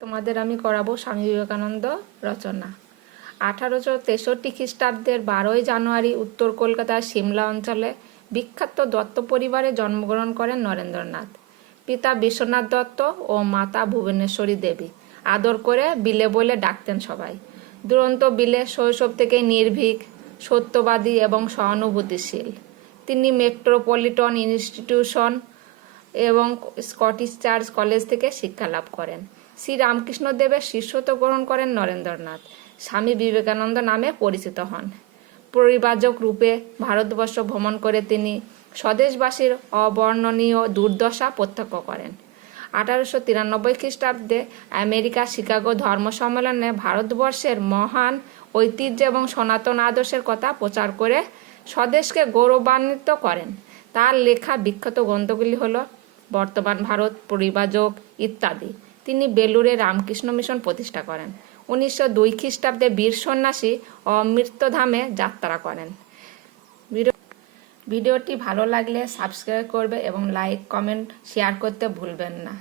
তোমাদের আমি করাবো স্বামী বিবেকানন্দ রচনা। 1863 খ্রিস্টাব্দের 12ই জানুয়ারি উত্তর কলকাতার সিমলা অঞ্চলে বিখ্যাত দত্ত পরিবারে জন্মগ্রহণ করেন নরেন্দ্রনাথ। পিতা বিশ্বনাথ দত্ত ও মাতা ভুবনেশ্বরী দেবী। আদর করে বিলে বলে ডাকতেন সবাই। দুরন্ত বিলে শৈশব থেকে নির্ভীক, সত্যবাদী এবং সহানুভূতিশীল। তিনি মেট্রোপলিটন ইনস্টিটিউশন এবং স্কটিশ চার্চ কলেজ থেকে শিক্ষা লাভ করেন। শ্রী রামকৃষ্ণদেবের শিষ্যত্ব গ্রহণ করেন নরেন্দ্রনাথ। স্বামী বিবেকানন্দ নামে পরিচিত হন। পরিব্রাজক রূপে ভারতবর্ষ ভ্রমণ করে তিনি স্বদেশবাসীর অবর্ণনীয় দুর্দশা প্রত্যক্ষ করেন। 1893 খ্রিস্টাব্দে আমেরিকা শিকাগো ধর্ম সম্মেলনে ভারতবর্ষের মহান ঐতিহ্য এবং সনাতন আদর্শের কথা প্রচার করে স্বদেশকে গৌরবান্বিত করেন। তার লেখা বিখ্যাত গ্রন্থগুলি হল বর্তমান ভারত, পরিব্রাজক ইত্যাদি। তিনি বেলুড়ে রামকৃষ্ণ মিশন প্রতিষ্ঠা করেন। 1902 খ্রিস্টাব্দে বীর সন্ন্যাসী অমৃতধামে যাত্রা করেন। ভিডিওটি ভালো লাগলে সাবস্ক্রাইব করবে এবং লাইক, কমেন্ট, শেয়ার করতে ভুলবেন না।